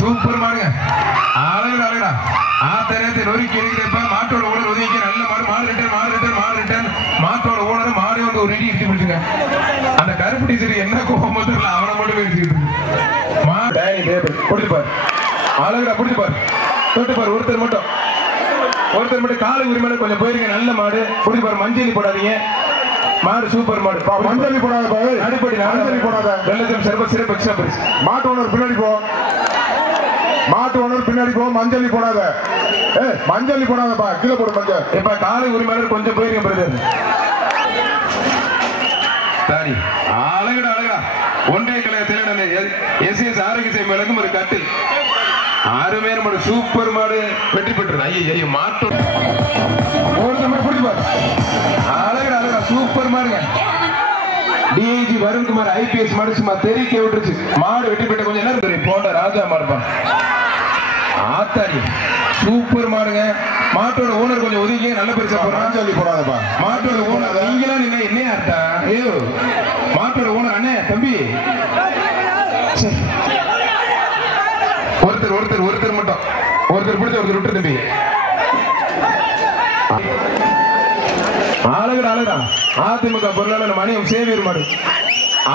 Super மாடுங்க. அழகுடா அழகுடா. ஆத்தரத்தை நொறுக்கி எடுக்கிறப்ப மாட்டோட ஓனர் உதவிக்க நல்ல மாடு. மாடு ரிட்டர்ன் மாட்டோட ஓனர் மாடு வந்து ஒரு இடி இடிச்சு பிடிச்சுங்க. அந்த கருப்பு டீச்சர் என்ன கோபம் தெரியல, அவனை மட்டும் பேசிக்கிட்டு கொடுத்துப்பாரு. அழகுடா பிடிச்சுப்பாரு, தொட்டுப்பாரு. ஒருத்தர் மட்டும் காலை உரிமையில கொஞ்சம் போயிருங்க. நல்ல மாடு பிடிச்சுப்பாரு. மஞ்சளி போடாதீங்க. மாடு சூப்பர் மாடு. மஞ்சளி போடாத, அடிப்படி மஞ்சளி போடாத. வெள்ளத்தில் சிறப்பு சிறப்பு. மாட்டு ஓனர் பின்னாடி போ, மாட்டு ஓனர் பின்னாடி போ. மஞ்சளி போடாத, மஞ்சளி போடாதப்பா, கீழே போடு மஞ்சள். இப்ப காலை உரிமையாளர் கொஞ்சம் போயிருங்க பிரதர். சாரி. அழகுடா அழகுடா. ஒன்றிய கலைய திரையிடல எஸ் ஆரோக்கிய விளக்கும் ஒரு கட்டில். அருமையான மாடு, சூப்பர் மாடு வெற்றி பெற்றது. ஐயோ மாட்டு அழகுடா அழகுடா. சூப்பர் மாடுங்க. டிஐஜி வருண்குமார் ஐபிஎஸ் மாடு சும்மா தெரிவிக்க விட்டுருச்சு. மாடு வெற்றி பெற்ற கொஞ்சம் நேரம் போட்ட ராஜா மாடுப்பான். ஆத்தாடி சூப்பர் மாடுங்க. மாட்டோட ஓனர் கொஞ்சம் ஒதுக்கி நல்ல பெருசா போறான். சொல்லி போடாதப்பா. மாட்டோட ஓனர் நீங்களாம் நின்ன என்ன அர்த்தா? ஐயோ மாட்டோட ஓனர் அண்ணே தம்பி. ஒருத்தர் மட்டும் பிடிச்ச ஒருத்தர் விட்டு தம்பி. அழகுடா அதிமுக பொருளாளர் மணியம் சேவியர் மாடு.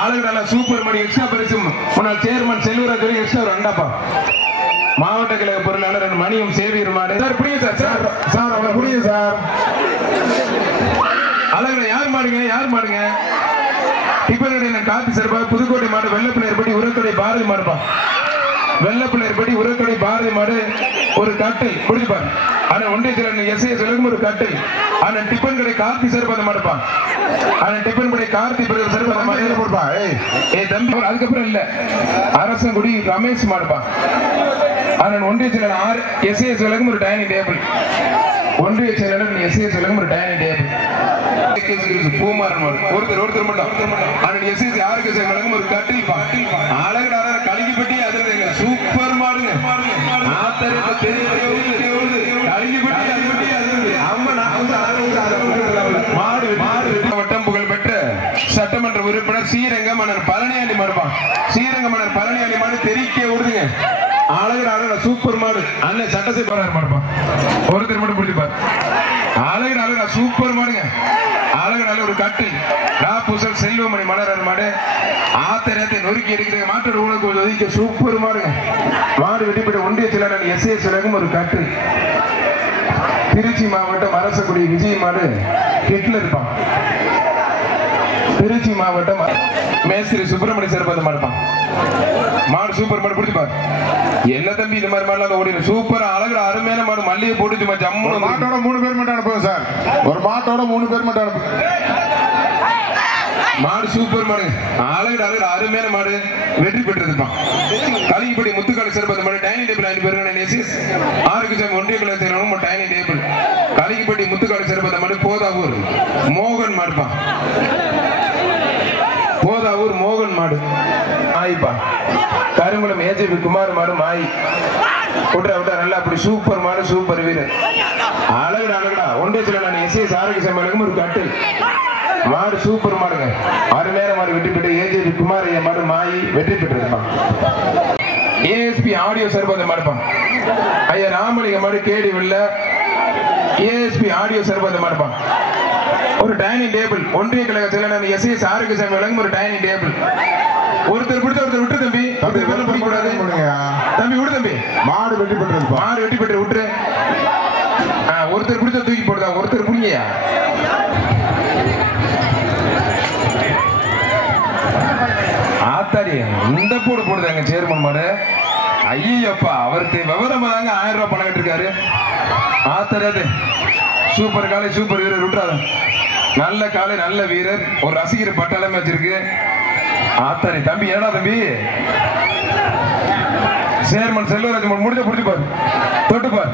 அழகுடா சூப்பர் மாடு. எக்ஸ்ட்ரா பரிசு முன்னாள் சேர்மன் செல்வராஜ் எக்ஸ்ட்ரா ஒரு அண்டாப்பா. மாவட்ட கழக பொருளாளர் மணியம் சேவியர் மாடு. சார் புரியுது சார் அவங்களை புரியுது சார். அழகுடா யார் மாடுங்க? டிப்பனுடைய காத்து சிறப்பா புதுக்கோட்டை மாடு. வெள்ளப்பிள்ளையர்படி உரக்கடை பாரதி மாடுப்பா. வெள்ளப்பிள்ளையர்படி உரக்கடை பாரதி மாடு ஒரு கட்டில் முடிச்சுப்பாரு. ஆனா ஒன்றிய எஸ்ஐஎஸ் ஒரு கட்டில். ஆனா டிப்பன் கடை கார்த்தி சிறப்பாத மாடுப்பா. ஆனா டிப்பன் கடை கார்த்தி சிறப்பாத மாடு போடுப்பா. தம்பி அதுக்கப்புறம் இல்ல அரசங்குடி ரமேஷ் மாடுப்பா. ஆனா ஒன்றிய செயலாளர் எஸ்ஐஎஸ் ஒரு டைனிங் டேபிள். ஒன்றிய செயலாளர் எஸ்ஐஎஸ் ஒரு டைனிங் டேபிள். பூமாரன் மாடு. ஒருத்தர் மட்டும். ஆனா எஸ்ஐஎஸ் யாருக்கு ஒரு கட்டில். அழகுடா கலிங்கப்பட்டி. அது சூப்பர் மாடுங்க. மாவட்டம் புகழ்பெற்ற சட்டமன்ற உறுப்பினர் ஸ்ரீரங்கம் மன்னர் பழனியாண்டி மாடுப்பான். ஸ்ரீரங்கம் மன்னர் பழனியாண்டி மாடு தெரிக்க விடுதுங்க. அழகுடா சூப்பர் மாடு. அண்ணன் சட்டசபை மாடுப்பான். ஒருத்தர் மட்டும் பிடிச்சிப்பார். அழகுடா சூப்பர் மாடுங்க. அழகுடா ஒரு கட்டில். ராபூசல் செல்வமணி மலரர் மாடு. ஆத்திரத்தை நொறுக்கி எடுக்கிற மாட்டோட உணவுக்கு ஒதுக்க சூப்பர் மாடுங்க. மாடு வெட்டிப்பட்ட ஒன்றிய செயலாளர் எஸ்ஏஎஸ் ஒரு கட்டில். திருச்சி மாவட்டம் அரசக்குடி விஜய் மாடு ஹிட்லர் இருப்பான். திருச்சி மாவட்டம் மேஸ்திரி சுப்பிரமணிய சிறப்பாத மாடுப்பான். மாடு சூப்பர் மாடு பிடிச்சிப்பாரு. என்ன தம்பி இந்த மாதிரி மாடலாம் ஓடி சூப்பர் அழகுடா அருமையான மாடு. மல்லிகை போட்டு ஜம்மு. மாட்டோட 3 பேர் மட்டும் அனுப்புங்க சார். ஒரு மாட்டோட 3 பேர் மட்டும் அனுப்புங்க. மாடு சூப்பர் மாடு. அழகுடா அருமையான மாடு வெற்றி பெற்றிருப்பான். கலிங்கப்படி முத்துக்காடு சிறப்பாத மாடு. டைனிங் டேபிள் 5 பேர். ஆரோக்கியம் ஒன்றிய கழகத்தின் டைனிங் டேபிள். கலிங்கப்பட்டி முத்துக்காடு சிறப்பாத மாடு. போதாவூர் மோகன் மாடுப்பான். போதாவூர் மோகன் மாடு ஆயிப்பா. கருங்குளம் ஏஜிபி குமார் மாடு மாய். விட்டா நல்லா அப்படி சூப்பர் மாடு. சூப்பர் வீரர். அழகுடா ஒன்றிய செயலாளர் எஸ்ஐஎஸ் ஆரோக்கிய ஒரு கட்டில். மாடு சூப்பர் மாடுங்க. அருமையான மாடு வெற்றி பெற்று ஏஜிபி குமார் ஐயா மாடு மாயி வெற்றி பெற்றிருப்பான். ஏஎஸ்பி ஆடியோ சர்பந்த மாடுப்பான். ஐயா ராமலிங்க மாடு கேடி வில்ல. ஏஎஸ்பி ஆடியோ சர்பந்த மாடுப்பான். ஒரு டைனிங் டேபிள். ஒன்றிய கழக செயலாளர் எஸ்ஐஎஸ் ஆரோக்கிய ஒரு டைனிங் டேபிள். ஒருத்தர் பிடிச்ச ஒருத்தர் விட்டு தம்பி. தம்பி விடு தம்பி. மாடு வெற்றி பெற்றது. மாடு வெற்றி பெற்று விட்டுரு. ஒருத்தர் பிடிச்ச தூக்கி போடுதா. ஒருத்தர் புடிங்கயா. ஆத்தாடி இந்த போடுதாங்க சேர்மன் மாடு. ஐயப்பா அவருக்கு விவரமா தாங்க 1000 ரூபாய் பணம் கட்டிருக்காரு. ஆத்தாடி சூப்பர் காலை சூப்பர் வீரர். விட்டுறாத நல்ல காலை நல்ல வீரர். ஒரு ரசிகர் பட்டாளமே வச்சிருக்கு. ஆத்தாடி தம்பி ஏடா தம்பி. சேர்மன் செல்வராஜ் முடிஞ்ச புடிச்சுப்பாரு. தொட்டுப்பார்.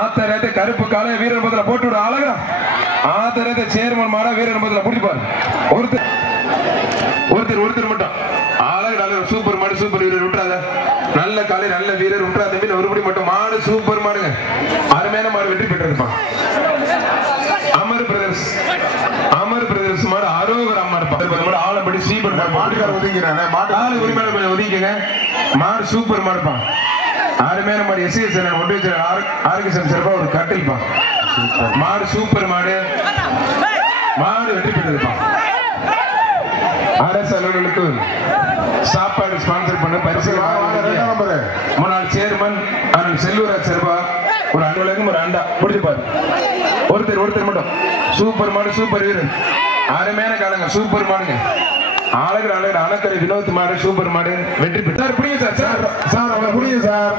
ஆத்தாடி கருப்பு காலை வீரர் பத்தில போட்டு விட. அழகா ஆத்தாடி சேர்மன் மாடா வீரர் பத்தில புடிச்சுப்பாரு. ஒருத்தர் மட்டும். அழகு சூப்பர் மாடு சூப்பர் வீரர். விட்டுறாத நல்ல காலை நல்ல வீரர். விட்டுறாத ஒருபடி மட்டும். மாடு சூப்பர் மாடுங்க. அருமையான மாடு வெற்றி பெற்றிருப்பான். Amar brother brothers Amar brothers மாதிரி அரோகர் அம்மா இருப்பான் ஆலப்படி ஸ்ரீபன் மாட்டுக்கார ஒதுங்கிறானே ஆளு உரிமையாளர் கொஞ்சம் ஒதுக்கிங்க மாடு சூப்பர் மாடுப்பான் யாருமே நம்ம எஸ்எஸ் ஒன்றிய ஆரோக்கியம் சிறப்பா ஒரு கட்டில்பான் மாடு சூப்பர் மாடு மாடு வெற்றி பெற்றிருப்பான் அரசு அலுவலர்களுக்கு சாப்பாடு ஸ்பான்சர் பண்ண பரிசு முன்னாள் சேர்மன் அண்ணன் செல்வராஜ் சிறப்பா ஒரு அலுவலகம் ஒரு அண்டா முடிச்சு பாரு ஒருத்தர் மட்டும் சூப்பர் மாடு சூப்பர் வீரர் அருமையான காலங்க சூப்பர் மாடுங்க அழகு அணக்கரை வினோத் மாடு சூப்பர் மாடு வெற்றி பெற்று சார் புரியுங்க சார் அவனை புரியுங்க சார்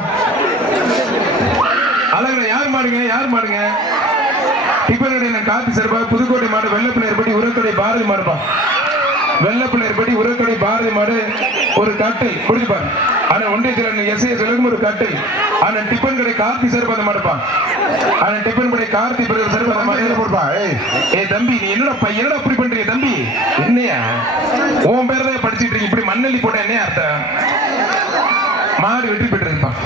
அழகு யார் மாடுங்க டிப்பனுடைய காத்து சிறப்பா புதுக்கோட்டை மாடு வெள்ளப்பிள்ளையர்படி உரக்கடை பாரதி மாடுப்பா வெள்ளப்பிள்ளையர்படி உரக்கடை பாரதி மாடு ஒரு கட்டை புரிஞ்சுப்பாரு ஆனா ஒன்றிய எஸ்ஐஎஸ் ஒரு கட்டை ஆனா டிப்பன் கடை கார்த்தி சிறப்பாத மாடுப்பான் ஆனா டிப்பன் கடை கார்த்தி சிறப்பாத மாடு போடுப்பா ஏ தம்பி நீ என்னடா அப்படி பண்றீங்க தம்பி என்னையா உன் பேர் தான் படிச்சுட்டு இருக்கீங்க இப்படி மண்ணெல்லி போட்ட என்னையா அர்த்தம் மாடு வெற்றி பெற்றிருப்பான்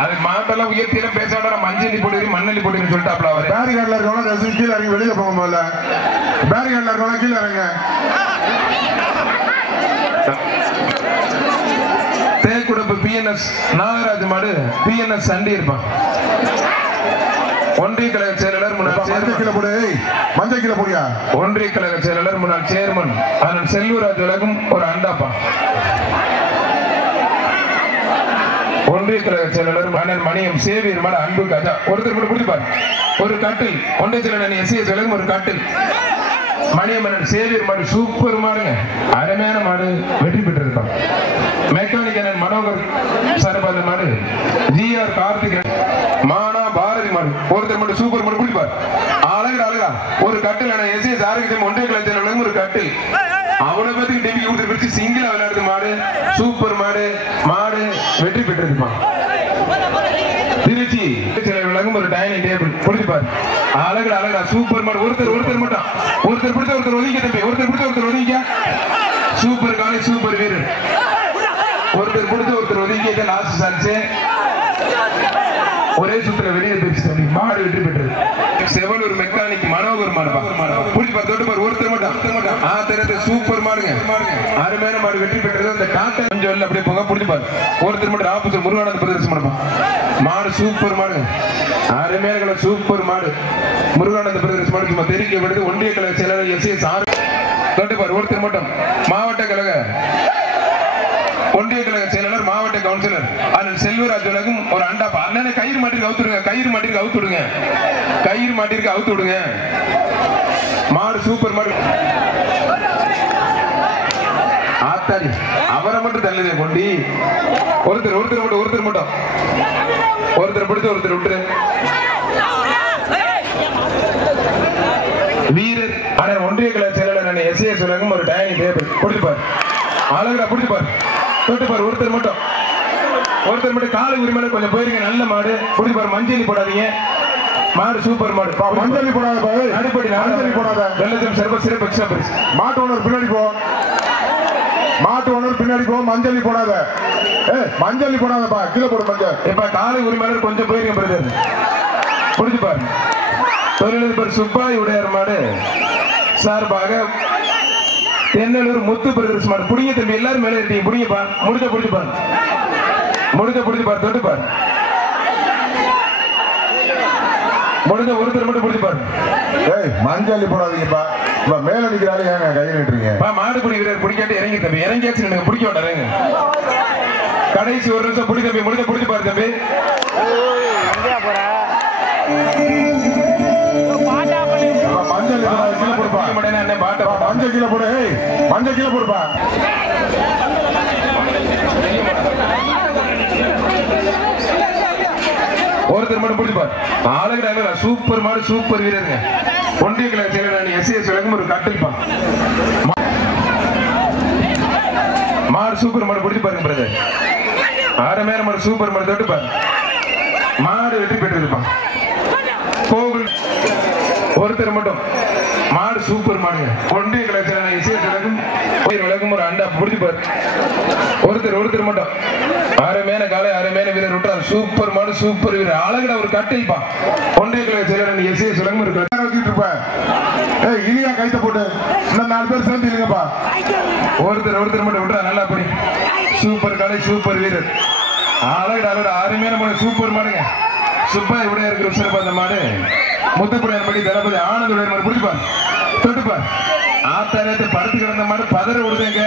அது மாட்டெல்லாம் உயர்த்தியெல்லாம் பேசாட மஞ்சள் போட்டு மண்ணெல்லி போட்டு சொல்லிட்டாப்ல அவர் பேரிகார்ட்ல இருக்கவங்க கீழே இறங்கி வெளியில போக முதல்ல பேரிகார்ட்ல இருக்கவங்க கீழே இறங்க தேக்குடப்பு பிஎன்எஸ் நாகராஜ் மாடு பிஎன்எஸ் சண்டி இருப்பான் ஒன்றிய கழக செயலாளர் மஞ்சள் கீழே போடியா ஒன்றிய கழக செயலாளர் முன்னாள் சேர்மன் அண்ணன் செல்வராஜ் உலகம் ஒரு அண்டாப்பா ஒன்றிய கழக செயலாளர் அண்ணன் மணியம் சேவியர் மாடு அன்பு கஜா ஒருத்தர் கூட பிடிப்பார் ஒரு கட்டில் ஒன்றிய செயலாளர் எஸ்எஸ் உலகம் ஒரு கட்டில் மணியம்மன் சேவியர் மாடு சூப்பர் மாடுங்க அருமையான மாடு வெற்றி பெற்றிருக்கான் மெக்கானிக் அண்ணன் மனோகர் சரபாத மாடு ஜிஆர் கார்த்திக் மானா பாரதி மாடு ஒருத்தர் மட்டும் சூப்பர் மாடு பிடிப்பார் அழகா ஒரு கட்டில் அண்ணன் எஸ்எஸ் ஆரோக்கியம் ஒன்றிய கழக உலகம் ஒரு கட்டில் அவனை பத்தி டிவி கொடுத்து பிடிச்சு சிங்கிளா விளையாடுது மாடு சூப்பர் மாடு வெற்றி பெற்றிருப்பான் திருச்சி உலகம் ஒரு டைனிங் டேபிள் பிடிப்பாரு அழகா சூப்பர் மாடு ஒருத்தர் மட்டும் ஒருத்தர் பிடிச்ச ஒருத்தர் ஒதுங்க தம்பி ஒருத்தர் பிடிச்ச ஒருத்தர் ஒதுங்க சூப்பர் காலை சூப்பர் வீரர் ஒருத்தர் பிடிச்ச ஒருத்தர் ஒதுங்க லாஸ்ட் சான்ஸ் ஒரே சுத்துல வெளியே போயிடுச்சு தம்பி மாடு வெற்றி பெற்றது செவலூர் மெக்கானிக் மனோகர் மாடு பிடிப்பார் தொட்டுப்பார் ஒருத்தர் மட்டும் சூப்பர் மாடுங்க அருமையான மாடு வெற்றி பெற்றது அந்த காட்டை கொஞ்சம் அப்படியே போக பிடிப்பார் ஒருத்தர் மட்டும் ஆப்போசிட் முருகானந்த பிரதேசம் பண்ணுவான் மாடு சூப்பர் மாடு அருமையான சூப்பர் மாடு முருகானந்த பிரதேசம் மாடு சும்மா தெரிவிக்க விடுது ஒன்றிய கழக செயலாளர் எஸ்எஸ் தொட்டுப்பார் ஒருத்தர் மட்டும் மாவட்ட கழக ஒன்றிய கழக செயலாளர் மாவட்ட கவுன்சிலர் அண்ணன் செல்வராஜ் உலகம் ஒரு அண்டாப்பா அண்ணனை கயிறு மாட்டிற்கு அவுத்து விடுங்க மாடு சூப்பர் மாடு ஆத்தாடி அவரை மட்டும் தள்ளுதே கொண்டி ஒருத்தர் மட்டும் பிடிச்ச ஒருத்தர் விட்டுரு வீரர் அண்ணன் ஒன்றிய கழக செயலாளர் அண்ணன் எஸ்ஏஎஸ் உலகம் ஒரு டைனிங் டேபிள் பிடிப்பார் அழகா பிடிப்பார் தொட்டுப்பார் ஒருத்தர் மட்டும் காலை உரிமையில கொஞ்சம் போயிருங்க நல்ல மாடு பிடிப்பார் மஞ்சள் போடாதீங்க மாடு சூப்பர் மாடு மஞ்சள் போடாத அடிப்படை மஞ்சள் போடாத வெள்ளத்தில் சிறப்பு எக்ஸ்ட்ரா பிரைஸ் மாட்டு ஓனர் பின்னாடி போ மஞ்சள் போடாத மஞ்சள் போடாதப்பா கீழே போடு மஞ்சள் இப்ப காலை உரிமையாளர் கொஞ்சம் போயிருங்க பிரதர் பிடிச்சுப்பாரு தொழிலதிபர் சுப்பாய் உடையார் மாடு சார்பாக தென்னலூர் முத்து பிரதர்ஸ் மாடு புடிங்க தம்பி எல்லாரும் மேலே இருக்கீங்க புடிங்கப்பா முடிஞ்ச பிடிச்சுப்பார் தொட்டுப்பார் முடிஞ்ச ஒருத்தர் மட்டும் பிடிச்சுப்பாரு மஞ்சள் போடாதீங்கப்பா மேல நிக்கிறாரு ஏங்க கையில் நிட்டுறீங்க மாடு பிடி வீரர் பிடிக்காட்டி இறங்கி தம்பி இறங்கியாச்சு எனக்கு பிடிக்க மாட்டாருங்க கடைசி ஒரு நிமிஷம் பிடி தம்பி முடிஞ்ச பிடிச்சுப்பாரு தம்பி மஞ்சள் கீழே போடு மஞ்சள் கீழே போடுப்பா ஒருத்தர் மட்டும் பிடிப்பார் அழகு சூப்பர் மாடு சூப்பர் வீரருங்க ஒன்றிய கழக செயலாளர் எஸ்எஸ் உலகம் ஒரு கட்டில்பா மாடு சூப்பர் மாடு பிடிச்சு பாருங்க பிரதர் அரைமேல மாடு சூப்பர் மாடு தொட்டுப்பார் மாடு வெற்றி பெற்றிருப்பான் கோகுல் ஒருத்தர் மட்டும் மாடு சூப்பர் மாடுங்க ஒன்றிய கழக செயலாளர் எஸ்எஸ் உலகம் ஒரு அண்டா புடிச்சு பாரு. ஒருத்தர் மட்டும் அருமையான காலை, அருமையான வீரர் விட்டார். சூப்பர் மாடு, சூப்பர் வீரர். அழகுடா ஒரு கட்டைப்பா. ஒன்றிய கழக செயலர் எஸ்ஏ சுலகம் ஒரு கட்டை வச்சுட்டு இருப்பேன். இலியா கைத்த போட்டு இன்னும் 4 பேர் சேர்ந்து இல்லைங்கப்பா. ஒருத்தர் மட்டும் விட்டுறா. நல்லா படி. சூப்பர் காலை, சூப்பர் வீரர். அழகுடா அருமையான மாடு, சூப்பர் மாடுங்க. சுப்பாய் உடைய இருக்கிற சிறப்பு அந்த மாடு முத்துப்புடையார் படி தளபதி ஆனந்த உடைய மாடு பிடிப்பார். தொட்டுப்பார். ஆத்தாரத்தை படுத்து கிடந்த மாடு பதற விடுதுங்க.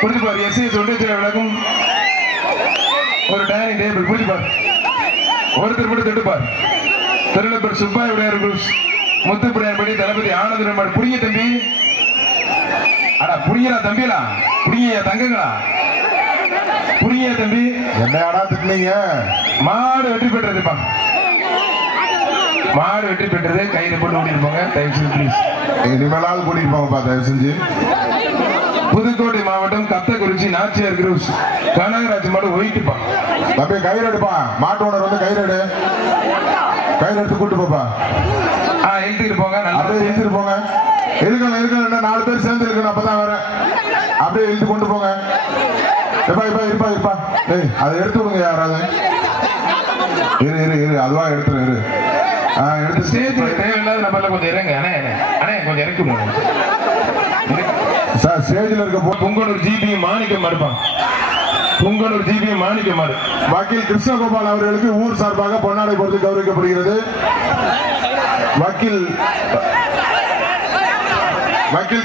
பிடிச்சுப்பார். எஸ்ஐ ஒன்றிய விளக்கும் ஒரு டைனிங் டேபிள் பிடிச்சுப்பார். ஒருத்தர் மட்டும் தொட்டுப்பார். திருளப்பர் சுப்பாய் உடைய முத்துப்புடையார் படி தளபதி ஆனந்த உடைய மாடு புடிங்க தம்பி. அடா புடிங்கடா தம்பிலா, புடிங்க தங்கங்களா, புடிங்க தம்பி. என்னடா திட்டுனீங்க? மாடு வெற்றி பெற்றதுப்பா. மாடு வெற்றி பெற்றது. கையில போட்டு ஓடிட்டு போங்க தயவு செஞ்சு ப்ளீஸ். இனிமேலாவது கூட்டிட்டு போங்கப்பா தயவு செஞ்சு. புதுக்கோட்டை மாவட்டம் கத்தக்குறிச்சி நாச்சியார் குரூஸ் கனகராஜ் மாடு ஒயிட்டுப்பா. தம்பி கயிறு எடுப்பா. மாட்டு ஓனர் வந்து கயிறு எடுத்து கூட்டு போப்பா. இழுத்துட்டு போங்க. அப்படியே இழுத்துட்டு போங்க. இருக்கணும் 4 பேர் சேர்ந்து இருக்கணும். அப்பதான் வரேன். அப்படியே இழுத்து கொண்டு போங்க. இருப்பா. அதை எடுத்து விடுங்க யாராவது. இரு அதுவா எடுத்துரு. எடுத்து ஸ்டேஜ்ல தேவையில்லாத நம்பர்ல கொஞ்சம் இறங்க. அண்ணே கொஞ்சம் இறக்கி விடுங்க சார். ஸ்டேஜ்ல இருக்க பொங்கலூர் ஜிபி மாணிக்கம் மாடுப்பான். பொங்கலூர் ஜிபி மாணிக்கம் மாடு. வக்கீல் கிருஷ்ணகோபால் அவர்களுக்கு ஊர் சார்பாக பொன்னாடை பொறுத்து கௌரவிக்கப்படுகிறது. வக்கீல்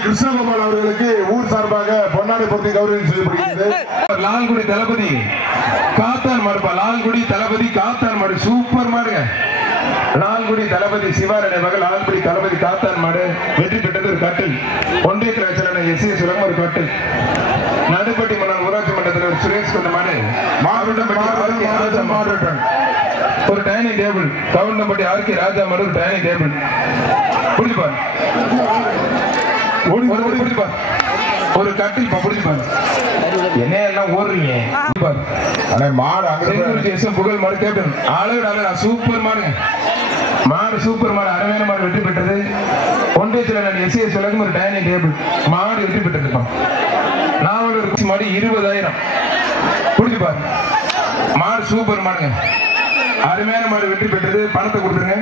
கிருஷ்ணகோபால் அவர்களுக்கு ஊர் சார்பாக பொன்னாடை பொறுத்து கௌரவம் செய்யப்படுகிறது. லால்குடி தளபதி காத்தான் மாடுப்பா. லால்குடி தளபதி காத்தான் மாடு சூப்பர் மாடுங்க. லால்குடி தளபதி சிவாரடைய மகள் லால்குடி தளபதி காத்தான் மாடு வெற்றி பெற்றது. ஒரு கட்டில். ஒன்றிய கழக எஸ்ஏ சுலகம் ஒரு கட்டில். நடுப்பட்டி மன்னர் ஊராட்சி மன்ற தலைவர் சுரேஷ் கொண்ட மாடு ஒரு டைனிங் டேபிள். கவுண்டம்பட்டி ஆர்கே ராஜா மாடு ஒரு டைனிங் டேபிள். புரிஞ்சுப்பார். ஒரு கட்டில் புடிச்சுப்பாரு. என்ன எல்லாம் ஓடுறீங்க புகழ் மாடு கேப்டன். அழகு சூப்பர் மாடுங்க. மாடு சூப்பர் மாடு, அருமையான மாடு வெற்றி பெற்றது. ஒன்றிய செயலர் எஸ்ஏ சுலகம் ஒரு டைனிங் டேபிள் மாடு வெற்றி பெற்றது. நாவலூர் மாடு 20,000 புடிச்சுப்பாரு. மாடு சூப்பர் மாடுங்க. அருமையான மாடு வெற்றி பெற்றது. பணத்தை கொடுத்துருங்க.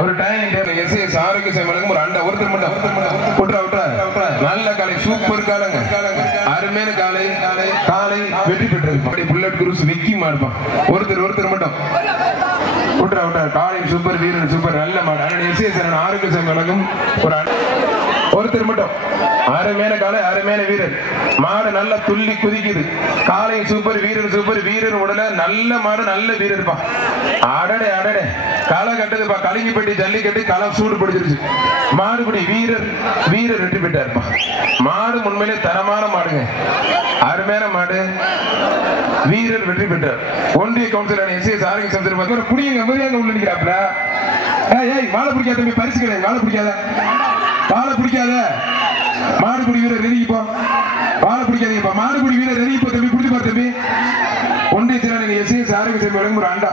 ஒரு டைனிங் டேபிள் எஸ்எஸ் ஆரோக்கிய சேவலுக்கு ஒரு அண்டா. ஒருத்தர் மட்டும் நல்ல காலை, சூப்பர் காலங்க. அருமையான காலை வெற்றி பெற்றது. புல்லட் குரூஸ் விக்கி மாடுப்பான். ஒருத்தர் மட்டும் காலை சூப்பர், வீரன் சூப்பர், நல்ல மாடு. எஸ்எஸ் ஆரோக்கிய சேவலுக்கும் ஒருத்தர் மட்டும் அருமையான காலை, அருமையான வீரர். மாடு நல்லா துள்ளி குதிக்குது. காலை சூப்பர், வீரர் சூப்பர், வீரர் உடல நல்ல மாடு, நல்ல வீரர்ப்பா. அடடே களை கட்டதுப்பா. கலிங்கிப்பட்டி ஜல்லிக்கட்டு களம் சூடு பிடிச்சிருச்சு. மாடுபடி வீரர் வெற்றி பெற்றாருப்பா. மாடு உண்மையிலே தரமான மாடுங்க. அருமையான மாடு, வீரர் வெற்றி பெற்றார். ஒன்றிய கவுன்சிலர் எஸ்எஸ் ஆரோக்கிய சமுத்திர புடிங்க உள்ள நிற்கிறாப்ல. வாழை பிடிக்காத தம்பி, பரிசு கிடையாது. வாழை பிடிக்காத மாடுபிடி வீரர் நெருங்கிப்போ. வாழை பிடிக்காதீங்கப்பா. மாடுபிடி வீரர் நெருங்கிப்போ தம்பி. பிடிச்சுப்பார் தம்பி. ஒன்றிய செயலாளர் எஸ்எஸ் ஆரோக்கிய சேவை வழங்கும் ஒரு அண்டா.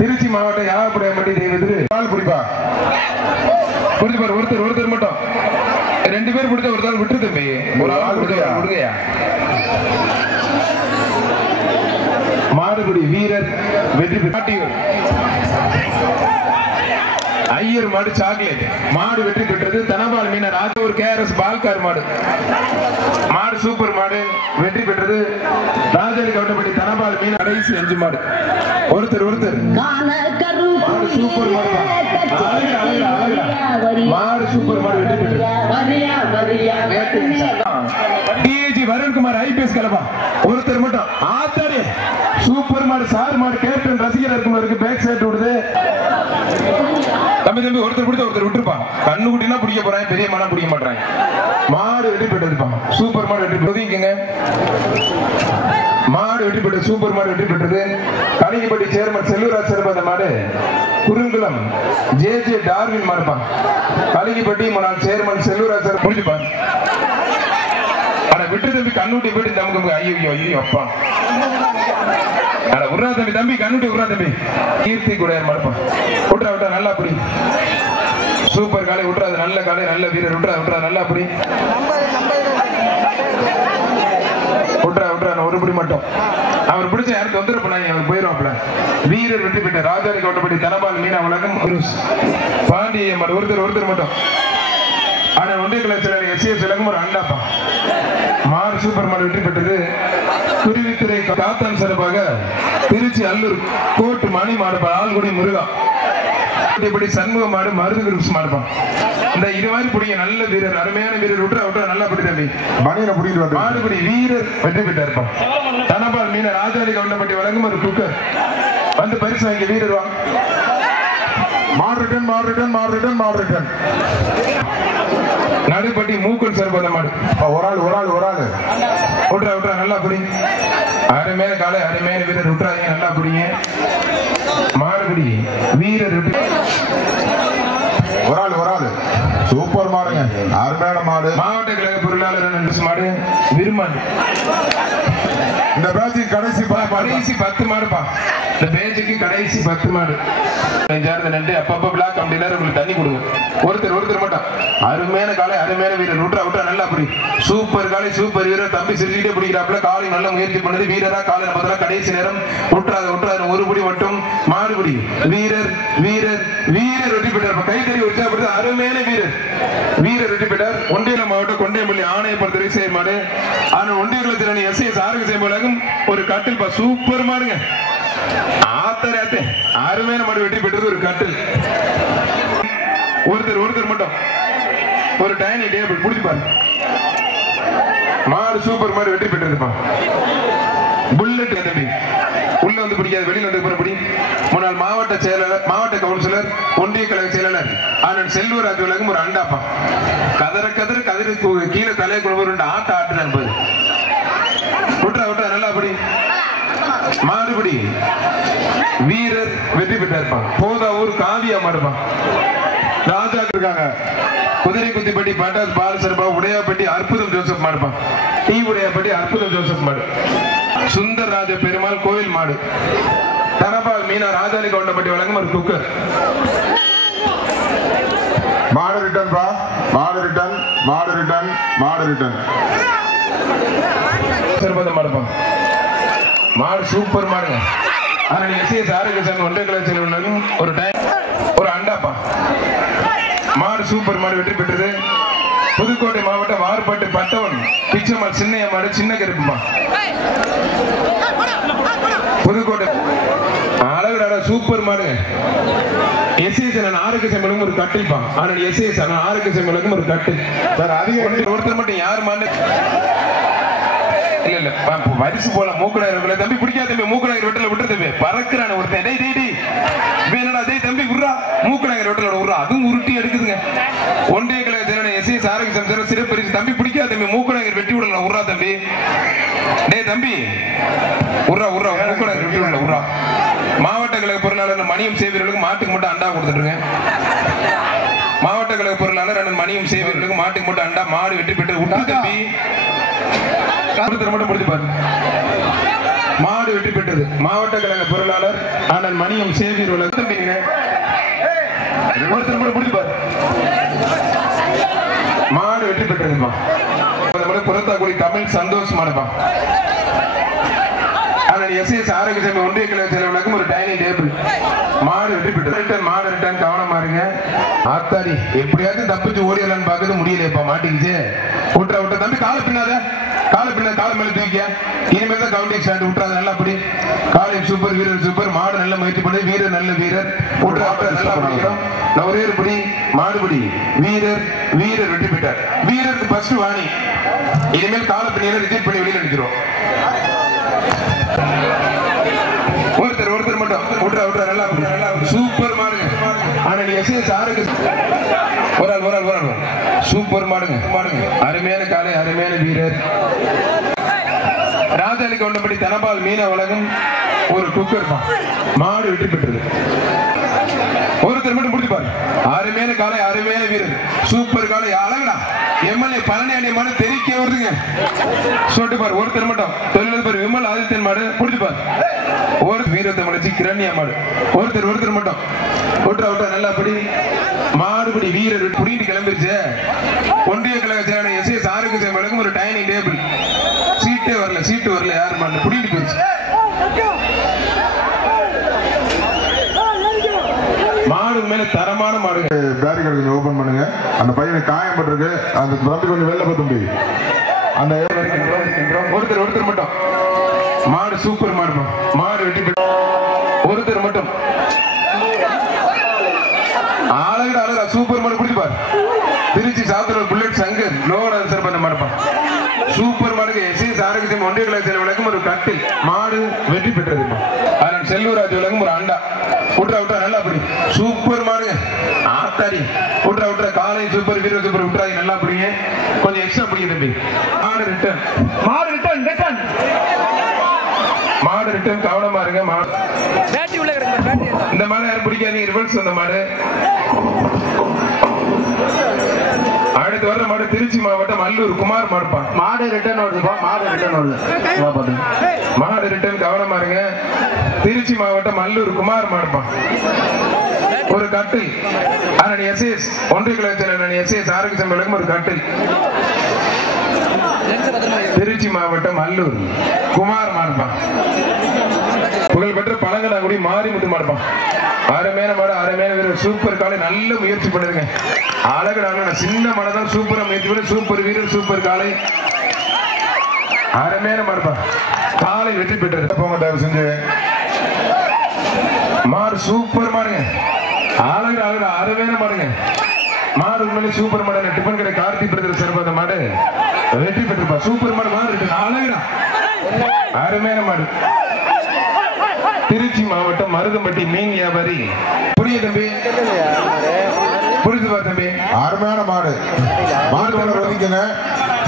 திருச்சி மாவட்டம் யாழப்படையாம்பட்டி பிடிப்பா. புரிஞ்சுப்பார். ஒருத்தர் மட்டும் 2 பேர் பிடிச்ச ஒரு தாள் விட்டு தம்பி. ஒரு ஆள் விடுங்கயா. மாடுபிடி வீரர் வெற்றி பெற்றார். ஐயர் மாடு சாக்லேட் மாடு வெற்றி பெற்றது. தனபால் மீனர் ஒரு கேஆர்எஸ் பால்கார் மாடு சூப்பர் மாடு வெற்றி பெற்றது. ராஜாளி கவுண்டப்பட்டி தனபால் மீன் கடைசி 5 மாடு. ஒருத்தர் மாடு சூப்பர் மாடு. மாடு சூப்பர் மாடு வெற்றி பெற்றது. டிஏஜி வருண்குமார் ஐபிஎஸ் கலப்பா. ஒருத்தர் மட்டும் ஆத்தாடி சூப்பர் மாடு, சார் மாடு, கேப்டன் ரசிகர் இருக்கும் பேக் சைட் விடுது. தம்பி ஒருத்தர் பிடிச்ச ஒருத்தர் விட்டுருப்பான். கண்ணு குட்டினா பிடிக்க போறாங்க, பெரிய மாடா பிடிக்க மாட்டாங்க. மாடு வெற்றி பெற்றிருப்பான். சூப்பர் மாடு வெற்றி பெறுவீங்க. மாடு வெற்றி பெற்றது. சூப்பர் மாடு வெற்றி பெற்றது. கலிங்கப்பட்டி சேர்மன் செல்வராஜ் சிறப்பாத மாடு குறுங்குளம் ஜே டார்வின் மாடுப்பான். கலிங்கப்பட்டி முன்னாள் சேர்மன் செல்வராஜ் சார் முடிச்சுப்பான். ஆனா விட்டு தம்பி கண்ணுட்டி போயிட்டு நமக்கு ஐயோ அப்பா. உர்ரா தம்பி கண்ணுட்டி உர்ரா தம்பி. கீர்த்தி கூட மாடுப்பான். விட்டா நல்லா அப்படி சூப்பர் காலை விட்டுறாது, நல்ல காலை, நல்ல வீரர் விட்டுறா நல்லா அப்படி விட்டுறா ஒரு படி மட்டும். அவர் பிடிச்ச யாரும் தொந்தரவு பண்ணாங்க, அவர் போயிடுவாப்ல. வீரர் வெற்றி பெற்ற ராஜாரி கவுண்டப்பட்டி தனபால் மீனா உலகம் பாண்டிய ஒருத்தர் மட்டும். ஆனா ஒன்றிய கலைச்சல் எஸ்எஸ் உலகம் ஒரு அண்டாப்பா. மாடு சூப்பர் மாடு வெற்றி பெற்றது. குருவித்துறை காத்தான் சிறப்பாக திருச்சி அல்லூர் கோட்டு மணி மாடுப்பா. ஆல்குடி முருகா இப்படி சண்முக மாடு மருது குரூப்ஸ் மாடுப்பான். இந்த இது மாதிரி பிடிக்க நல்ல வீரர், அருமையான வீரர் விட்டுறா நல்லா பிடி தம்பி. மணியில பிடிக்கிட்டு மாடுபடி வீரர் வெற்றி பெற்றா இருப்பான். தனபால் மீன ராஜாரி கவுண்டப்பட்டி வழங்கும் ஒரு குக்கர் வந்து பரிசு வாங்கி வீரர் வாங்க. மாடு நடுப்பட்டி மூக்கல் சிறப்பாத மாடு. ஒரு ஆள் விட்டுறா நல்லா பிடி. அருமையான காலை, அருமையான வீரர் விட்டுறாதீங்க, நல்லா பிடிங்க. மாடுபடி வீரர் ஒரு ஆள் சூப்பர் மாடுங்க, அருமையான மாடு. மாவட்ட கழக பொருளாளர் மாடு விருமாடு. இந்த பேட்சுக்கு கடைசி 10 மாடுப்பா. இந்த பேட்சுக்கு கடைசி 10 மாடு. நன்றி. அப்பப்ப பிளாக் அப்படின்னா உங்களுக்கு தண்ணி கொடுங்க. ஒருத்தர் மட்டும். அருமையான காலை, அருமையான வீரர் விட்டுறா நல்லா அப்படி. சூப்பர் காலை, சூப்பர் வீரர். தம்பி சிரிச்சுக்கிட்டே பிடிக்கிறாப்புல. காலை நல்ல முயற்சி பண்ணது. வீரரா காலை பார்த்தா கடைசி நேரம் விட்டுறாது ஒரு படி மட்டும். மாடுபடி வீரர் வெற்றி பெற்றார். கைத்தறி உற்சாகப்படுத்த அருமையான வீரர் வெற்றி பெற்றார். ஒன்றிய மாவட்டம் கொண்டையம்பள்ளி ஆணையப்படுத்துறை செயல்பாடு. ஆனால் ஒன்றிய திறனி எஸ்எஸ் ஆரோக்கிய செயல்பாடு ஒரு கட்டில் சூப்பர் மாடுங்க. ஆத்தரே அருமையான மாடு வெற்றி பெற்றது. ஒரு கட்டில் ஒருத்தர் மட்டும். ஒரு டைனிங் டேபிள் புடிச்சு பாருங்க. மாடு சூப்பர் மாடு வெற்றி பெற்றிருப்பா. புல்லட் தம்பி உள்ள வந்து பிடிக்காது, வெளியில வந்து பிடி. முன்னாள் மாவட்ட செயலாளர், மாவட்ட கவுன்சிலர், ஒன்றிய கழக செயலாளர் ஆனந்த் செல்வராஜ் உலகம் ஒரு அண்டாப்பா. கதிர கீழே தலையை கொண்டு ஆட்டுறான் போது. விட்டுறா நல்லா அப்படி. மாறுபடி வீரர் வெற்றி பெற்றிருப்பான். போதாவூர் காவியா மாடுப்பான். ராஜா இருக்காங்க. குதிரை குத்திப்பட்டி பட்டாஸ் பால் சிறப்பா. உடையாப்பட்டி அற்புதம் ஜோசப் மாடுப்பான். டீ உடையாப்பட்டி அற்புதம் ஜோசப் மாடு. சுந்தர் ராஜ பெருமாள் கோவில் மாடு. தனபால் மீனா ராஜாரி கவுண்டப்பட்டி வழங்கும் ஒரு குக்கர். மாடு ரிட்டன் சிறப்பாக மாடுப்பான். மாடு சூப்பர் மாடுங்க. ஆனா நீங்க எஸ்எஸ் ஆரோக்கிய சங்கம் ஒன்றிய கலை செல்வனும் ஒரு அண்டாப்பா. மாடு சூப்பர் மாடு வெற்றி பெற்றது. புதுக்கோட்டை மாவட்டம் வார்பட்டு பட்டவன் பிச்சம்மாள் சின்னைய மாடு சின்ன கருப்புமா. புதுக்கோட்டை அழகுடாட சூப்பர் மாடுங்க. எஸ்எஸ் ஆரோக்கிய சங்கங்களும் ஒரு கட்டில்பா. ஆனா எஸ்எஸ் ஆரோக்கிய சங்கங்களுக்கும் ஒரு கட்டில். ஒருத்தர் மட்டும் யார் மாடு இல்ல வரிசு போல மூக்கடாயிரம் தம்பி பிடிக்காத தம்பி. மூக்கடாயிரம் வெட்டல விட்டு தம்பி பறக்குறான ஒருத்தன். வேணடா தம்பி உர்றா. மூக்கடாயிரம் வெட்டல உர்றா. அதுவும் உருட்டி எடுக்குதுங்க. ஒன்றிய கழக ஜன எஸ்எஸ் ஆரோக்கிய சங்கம் சிறப்பு தம்பி பிடிக்காத தம்பி. மூக்கடாயிரம் வெட்டி விடலாம் உர்றா தம்பி. தம்பி உர்றா மூக்கடாயிரம் வெட்டி விடல உர்றா. மாவட்ட கழக பொருளாளர் மணியம் சேவியர்களுக்கு மாட்டுக்கு மட்டும் அண்டா கொடுத்துட்டுருங்க. மாவட்ட கழக பொருளாளர் மணியம் சேவியர்களுக்கு மாட்டுக்கு மட்டும் அண்டா. மாடு வெற்றி பெற்று விட்டா தம்பி. மட்டும் முடிச்சு பாரு. மாடு வெற்றி பெற்றது. மாவட்ட கழக பொருளாளர் ஆனந்த் மணியம் சேவியர் ஒருத்தர் மட்டும் முடிச்சு பாரு. மாடு வெற்றி பெற்றதுமா. புறத்தாக்குடி தமிழ் சந்தோஷ் மாடுப்பா. எஸ்எஸ் ஆரோக்கிய சங்கம் ஒன்றிய கழக செயலாளருக்கும் ஒரு டைனிங் டேபிள். மாடு வெற்றி பெற்றது. மாடு ரிட்டர்ன் கவனமா இருங்க. ஆத்தாடி எப்படியாவது தப்பிச்சு ஓடியலான்னு பாக்குறது முடியலையப்பா. மாட்டிக்கிச்சு. விட்டுற தம்பி. காலை பின்னாத காலை மேல தூக்கிய. இனிமேல் தான் கவுண்டிங் ஸ்டாண்ட் விட்டுறாது நல்லா அப்படி. காலை சூப்பர் வீரர் சூப்பர். மாடு நல்ல முயற்சி பண்ணி வீரர் நல்ல வீரர் விட்டுற நல்லா பிடிக்கிறோம். ஒரே படி மாடுபடி வீரர் வெற்றி பெற்றார். வீரருக்கு ஃபர்ஸ்ட் வாணி. இனிமேல் காலை பின்னால ரிஜெக்ட் பண்ணி வெளியில அடிக்கிறோம். ஒருத்தர் மட்டும் விட்டுற நல்லா சூப்பர் மாடுங்க. ஆனா நீ எஸ்எஸ் ஆரோக்கிய ஒரு ஆள் சூப்பர் மாடுங்க. அருமையான காலை, அருமையான வீரர். ராஜாலி கவுண்டம்பட்டி தனபால் மீன உலகம் ஒரு குக்கர் மாடு வெற்றி பெற்றது. ஒருத்தர் மட்டும் முடிப்பாரு. அருமையான காலை, அருமையான வீரர், சூப்பர் காலை, அழகடா எம்எல்ஏ பழனி மாடு தெரிக்க வருதுங்க. சொல்லிட்டு பாரு ஒருத்தர் மட்டும் தொழிலதிபர் விமல் ஆதித்யன் மாடு பிடிச்சுப்பாரு. ஒரு வீரத்தை முடிச்சு கிரண்யா மாடு ஒருத்தர் மட்டும் விட்டுற விட்டா நல்லா படி மாடுபடி வீரர் புடிட்டு கிளம்பிருச்சு. ஒன்றிய கழக செயலாளர் எஸ்.எஸ். ஆரோக்கிய மேலும் ஒரு டைனிங் டேபிள் சீட்டு வரல யாரு மாடு புடிட்டு போயிடுச்சு. மாடு மேல தரமான மாடு. பேரிகேட் கொஞ்சம் ஓபன் பண்ணுங்க. அந்த பையனுக்கு காயப்பட்டிருக்கு. அந்த தம்பி கொஞ்சம் வெளில போய் தம்பி. அந்த ஒருத்தர் மட்டும் மாடு சூப்பர் மாடு வெட்டி ஒருத்தர் மட்டும் அழகா சூப்பர் மாடு பிடிப்பார். திருச்சி சாத்தூர் புல்லட் சங்கர் லோகநாதன் சார் பண்ண மாடுப்பான். சூப்பர் மாடுக்கு எஸ்.எஸ். ஆரோக்கியம் ஒன்றிய கழக செயலர் விளக்கும் ஒரு கட்டில் மாடு வெற்றி பெற்றது. அதனால் செல்வராஜ் விளக்கும் ஒரு அண்டா விட்டுறா நல்லா அப்படி சூப்பர் மாடுங்க. ஆத்தாடி விட்டுறா காலை சூப்பர் வீரர் சூப்பர் விட்டுறாங்க நல்லா அப்படிங்க. கொஞ்சம் எக்ஸ்ட்ரா பிடிக்க தம்பி. மாடு ரிட்டர்ன் கவனமா இருங்க. இந்த மாடு யாரும் பிடிக்காதீங்க. ரிவர்ஸ் வந்த மாடு. அடுத்து வர்ற மாடு திருச்சி மாவட்டம் அல்லூர் குமார் மாடுப்பான். மாடு ரிட்டர்ன் மாடு ரிட்டர்ன் கவனமா இருங்க. திருச்சி மாவட்டம் அல்லூர் குமார் மாடுப்பான். ஒரு கட்டில் அரணி எஸ்.எஸ். ஒன்றிய கழக செயலர் எஸ்.எஸ். ஆரோக்கிய விளக்கும் ஒரு கட்டில். திருச்சி மாவட்டம் அல்லூர் குமார் மாடுப்பான். புகழ்பெற்ற பழங்கடாங்குடி மாரிமுத்து மாடுப்பான். அருமையான மாடு, அருமையான வீரர், சூப்பர் காலை, நல்ல முயற்சி பண்ணுங்க. அழகு சின்ன மாடுதான் சூப்பரா முயற்சி பண்ணி சூப்பர் வீரர் சூப்பர் காலை, அருமையான மாடுப்பா. காலை வெற்றி பெற்றது. போங்க தயவு செஞ்சு. மாடு சூப்பர் மாடுங்க. அழகு அருமையான மாடுங்க. மாடு உண்மையிலே சூப்பர் மாடு. டிஃபன் கடை கார்த்தி பிரதர் சிறப்பான மாடு வெற்றி பெற்றிருப்பா. சூப்பர் மாடு இருக்கு. அழகுடா அருமையான மாடு. திருச்சி மாவட்டம் மருதம்பட்டி மீன் வியாபாரி. புரிய தம்பி, புரியுதுப்பா தம்பி. அருமையான மாடு. மாடு ஒதுக்குங்க.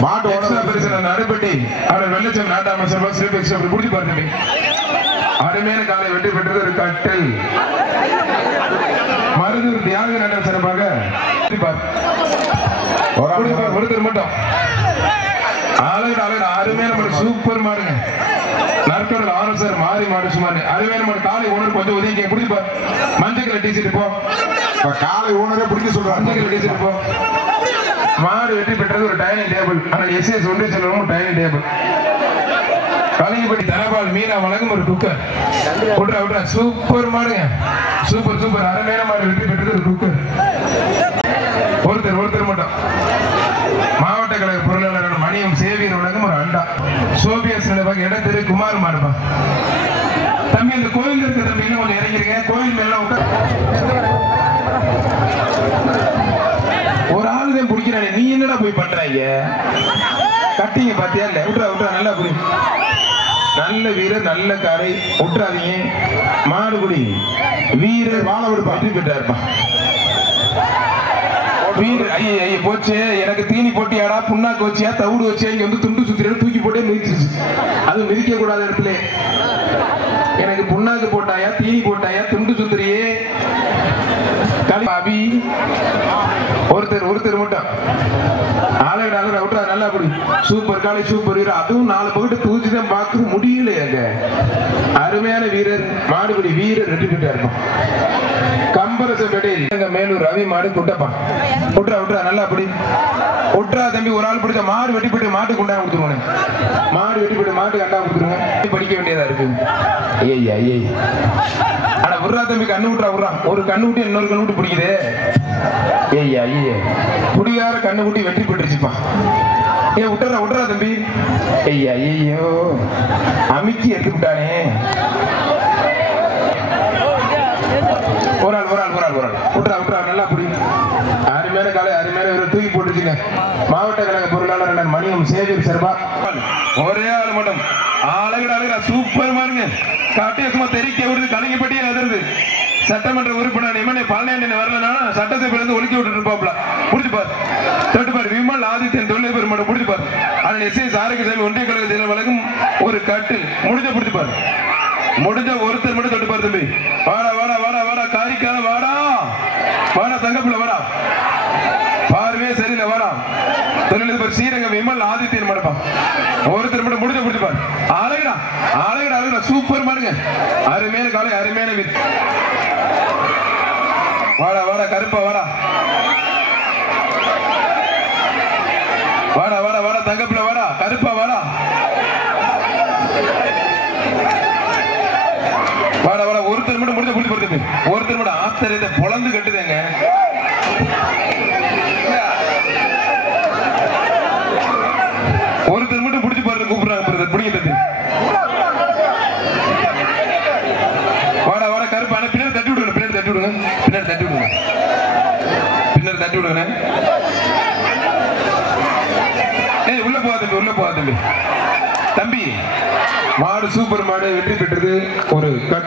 மாட்டு நடுப்பட்டி அவர் வெள்ளச்சம் நாட்டாம சிறப்பு புரிஞ்சு பாரு தம்பி. அருமையான காலை வெற்றி பெற்றது ஒரு கட்டல். மருதூர் தியாக நாட்டம் சிறப்பாக ஒருத்தர் மட்டும் அழகு அருமையான மாடு, சூப்பர் மாடுங்க. நற்கடல் ஆர்எஸ்ஆர் மாறி மாடு சுமார் அருமையான மாடு. காலை ஓனர் கொஞ்சம் உதவி பிடிப்பா. மஞ்சள் கலர் டிஷர்ட் போ. காலை ஓனரே பிடிக்க சொல்றாங்க. மஞ்சள் கலர் டிஷர்ட் போ. மாடு வெற்றி பெற்றது ஒரு டைனிங் டேபிள். ஆனால் எஸ்.எஸ். ஒன்றிய செல்வம் டைனிங் டேபிள். கலிங்கப்பட்டி தனபால் மீனா வழங்கும் ஒரு குக்கர். விட்றா சூப்பர் மாடுங்க. சூப்பர் அருமையான மாடு வெற்றி பெற்றது ஒரு குக்கர். ஒருத்தர் மட்டும் மாவட்ட கழக பொருளாளர் மணியம் சேவியர் வழங்கும் ஒரு அண்டா. சோபியஸ் இடத்திரு குமார் மாடுப்பா. தம்பி இந்த கோயில் இருக்க தம்பி இன்னும் கொஞ்சம் இறங்கிருங்க. கோயில் மேல ஒரு ஆளுதான் பிடிக்கிறானே, நீ என்னடா போய் பண்றாங்க? கட்டிங்க பாத்தியா இல்ல? விட்றா நல்லா புடி. நல்ல வீரர் நல்ல காரை விட்டுறாதீங்க. மாடுபுடி வீரர் வாழ விடுப்பா. வெற்றி பெற்றாருப்பா வீரர். ஐய போச்சு. எனக்கு தீனி போட்டியாடா, புண்ணாக்கு வச்சியா, தவிடு வச்சியா, இங்க வந்து துண்டு சுத்திர தூக்கி போட்டே மிதிச்சிருச்சு. அது மிதிக்க கூடாத இடத்துல எனக்கு புண்ணாக்கு போட்டாயா, தீனி போட்டாயா, துண்டு சுத்திரியே கலி. ஒருத்தர் மட்டும் அழகு விட்டுறா நல்லா அப்படி. சூப்பர் காலை சூப்பர் வீரர். அதுவும் 4 பக்கத்து தூச்சிதான் பார்க்க முடியலையாங்க. அருமையான வீரர் மாடுபடி வீரர் வெற்றி பெற்றா இருக்கும். கம்பரசப்பேட்டை மேலூர் ரவி மாடு குட்டப்பா. விட்டுறா நல்லா அப்படி. விட்டுறா தம்பி. ஒரு ஆள் பிடிச்ச மாடு வெட்டி போட்டு மாட்டு குண்டா கொடுத்துருவானே. மாடு வெட்டி போட்டு மாட்டு கண்டா கொடுத்துருங்க. படிக்க வேண்டியதா இருக்கு. ஏய் ஆனா விட்றா தம்பி. கண்ணு விட்றா. ஒரு கண்ணு விட்டு இன்னொரு கண்ணு விட்டு பிடிக்குது. ஏய் குடியார கண்ணு குட்டி வெற்றி பெற்றுச்சுப்பா. விட்டுறா தம்பி. ஐயோ அமிக்கி எடுத்து விட்டானே. ஒரு ஆள் விட்டுறா நல்லா புடி. அருமையான காலை, அருமையான தூக்கி போட்டுச்சுங்க. மாவட்ட கழக பொருளாளர் மணியம் சேவியர் சிறப்பா. ஒரே ஆள் மட்டும் அழகு சூப்பர் மாருங்க. காட்டிய சும்மா தெரிக்க விடுது. கலிங்கப்பட்டியே எதிர்ந்து சட்டமன்ற உறுப்பினர் எம்எல்ஏ பழனியாண்டி வரலன்னா சட்டசபையிலிருந்து ஒழுக்கி விட்டு இருப்பாப்ல. புரிஞ்சு பாரு. தொட்டுப்பார் விமல் ஆதித்யன் தொழிலை பெருமாடு முடிச்சுப்பார். அண்ணன் எஸ் ஆரோக்கியசாமி ஒன்றிய கழக செயலர் வழங்கும் ஒரு கட்டில் முடிஞ்ச பிடிச்சுப்பார். முடிஞ்ச ஒருத்தர் மட்டும் தொட்டுப்பார் தம்பி. வாடா வாடா வாடா வாடா காரிக்கால வாடா வாடா தங்கப்புல வாடா பார்வே சரியில்லை வாடா தொழிலதிபர் ஸ்ரீரங்கம் விமல் ஆதித்யன் மடப்பா ஒருத்தர் மட்டும் முடிஞ்ச பிடிச்சுப்பார். அழகுடா அழகுடா அழகுடா சூப்பர் மாடுங்க. அருமையான காலை அருமையான வீட். வாடா வாடா கருப்பா வாடா வாடா வாடா வாடா தங்கப்புல வாடா கருப்பா வாடா வாடா வாடா ஒருத்தர் மட்டும் முடிஞ்ச புடிச்சு போடுது. ஒருத்தர் மட்டும் ஆத்தரத்தை பொழந்து கட்டுதேங்க. ஒருத்தர் மட்டும் பிடிச்சு பாருங்க கூப்பிடுறாங்க பிடிக்கிறது. வாடா வாடா கருப்பா பின்னாடி தட்டி விடுங்க பின்னாடி தட்டி விடுங்க பின்னாடி தட்டி விடுங்க பின்னாடி தட்டி விடுங்க. ஏய் உள்ள போகாத தம்பி உள்ள போகாத தம்பி. தம்பி மாடு சூப்பர் மாடு வெற்றி பெற்றது ஒரு கட்டு.